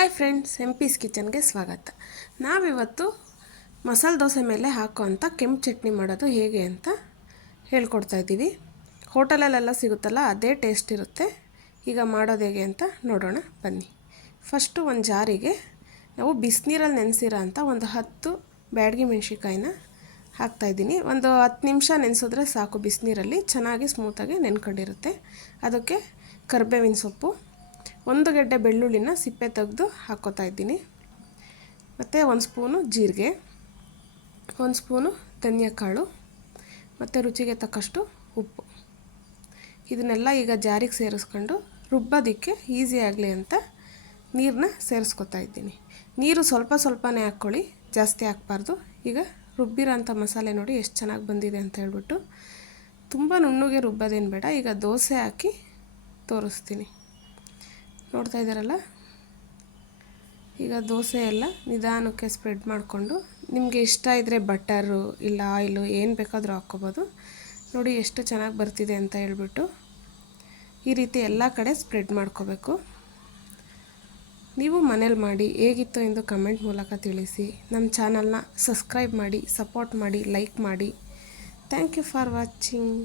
Hi friends, MP's ಕಿಚನ್ಗೆ ಸ್ವಾಗತ. ನಾವಿವತ್ತು ಮಸಾಲೆ ದೋಸೆ ಮೇಲೆ ಹಾಕುವಂಥ ಕೆಂಪು ಚಟ್ನಿ ಮಾಡೋದು ಹೇಗೆ ಅಂತ ಹೇಳ್ಕೊಡ್ತಾ ಇದ್ದೀವಿ. ಹೋಟೆಲಲ್ಲೆಲ್ಲ ಸಿಗುತ್ತಲ್ಲ, ಅದೇ ಟೇಸ್ಟ್ ಇರುತ್ತೆ. ಈಗ ಮಾಡೋದು ಹೇಗೆ ಅಂತ ನೋಡೋಣ ಬನ್ನಿ. ಫಸ್ಟು ಒಂದು ಜಾರಿಗೆ ನಾವು ಬಿಸಿನೀರಲ್ಲಿ ನೆನೆಸಿರೋ ಅಂಥ ಒಂದು 10 ಬ್ಯಾಡಗಿ ಮೆಣಸಿನ್ಕಾಯಿನ ಹಾಕ್ತಾಯಿದ್ದೀನಿ. ಒಂದು 10 ನಿಮಿಷ ನೆನೆಸಿದ್ರೆ ಸಾಕು. ಬಿಸಿನೀರಲ್ಲಿ ಚೆನ್ನಾಗಿ ಸ್ಮೂತಾಗಿ ನೆನ್ಕೊಂಡಿರುತ್ತೆ. ಅದಕ್ಕೆ ಕರಿಬೇವಿನ ಸೊಪ್ಪು, 1 ಗೆಡ್ಡೆ ಬೆಳ್ಳುಳ್ಳಿನ ಸಿಪ್ಪೆ ತೆಗೆದು ಹಾಕ್ಕೋತಾ ಇದ್ದೀನಿ. ಮತ್ತು 1 ಸ್ಪೂನು ಜೀರಿಗೆ, 1 ಸ್ಪೂನು ಧನಿಯಾ ಕಾಳು, ಮತ್ತು ರುಚಿಗೆ ತಕ್ಕಷ್ಟು ಉಪ್ಪು. ಇದನ್ನೆಲ್ಲ ಈಗ ಜಾರಿಗೆ ಸೇರಿಸ್ಕೊಂಡು ರುಬ್ಬೋದಕ್ಕೆ ಈಸಿ ಆಗಲಿ ಅಂತ ನೀರನ್ನ ಸೇರಿಸ್ಕೊತಾ ಇದ್ದೀನಿ. ನೀರು ಸ್ವಲ್ಪ ಸ್ವಲ್ಪನೇ ಹಾಕ್ಕೊಳ್ಳಿ, ಜಾಸ್ತಿ ಹಾಕ್ಬಾರ್ದು. ಈಗ ರುಬ್ಬಿರೋ ಅಂಥ ಮಸಾಲೆ ನೋಡಿ ಎಷ್ಟು ಚೆನ್ನಾಗಿ ಬಂದಿದೆ ಅಂತ ಹೇಳ್ಬಿಟ್ಟು. ತುಂಬ ನುಣ್ಣಗೆ ರುಬ್ಬೋದೇನು ಬೇಡ. ಈಗ ದೋಸೆ ಹಾಕಿ ತೋರಿಸ್ತೀನಿ. ನೋಡ್ತಾ ಇದ್ದಾರಲ್ಲ, ಈಗ ದೋಸೆ ಎಲ್ಲ ನಿಧಾನಕ್ಕೆ ಸ್ಪ್ರೆಡ್ ಮಾಡಿಕೊಂಡು, ನಿಮಗೆ ಇಷ್ಟ ಇದ್ದರೆ ಬಟರು ಇಲ್ಲ ಆಯಿಲು ಏನು ಬೇಕಾದರೂ ಹಾಕ್ಕೋಬೋದು. ನೋಡಿ ಎಷ್ಟು ಚೆನ್ನಾಗಿ ಬರ್ತಿದೆ ಅಂತ ಹೇಳ್ಬಿಟ್ಟು. ಈ ರೀತಿ ಎಲ್ಲ ಕಡೆ ಸ್ಪ್ರೆಡ್ ಮಾಡ್ಕೋಬೇಕು. ನೀವು ಮನೇಲಿ ಮಾಡಿ ಹೇಗಿತ್ತು ಎಂದು ಕಮೆಂಟ್ ಮೂಲಕ ತಿಳಿಸಿ. ನಮ್ಮ ಚಾನಲ್ನ ಸಬ್ಸ್ಕ್ರೈಬ್ ಮಾಡಿ, ಸಪೋರ್ಟ್ ಮಾಡಿ, ಲೈಕ್ ಮಾಡಿ. Thank you for watching.